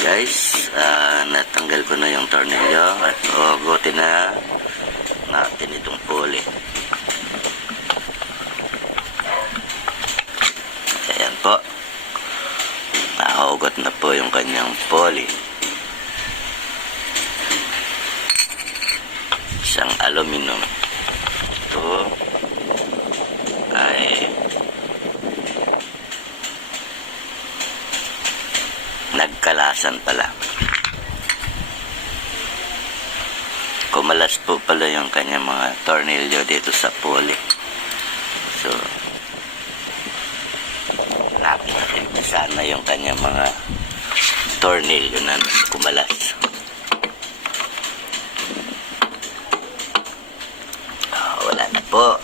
guys, ah, natanggal ko na yung tornilyo at hugutin na natin itong pulley. Ayan po. Nahugot na po yung kanyang pulley. Isang aluminum. Ito nagkalasan pala. Kumalas po pala yung kanyang mga tornilyo dito sa pulley. So, natin kung saan na yung kanyang mga tornilyo na kumalas. Ah, wala na po.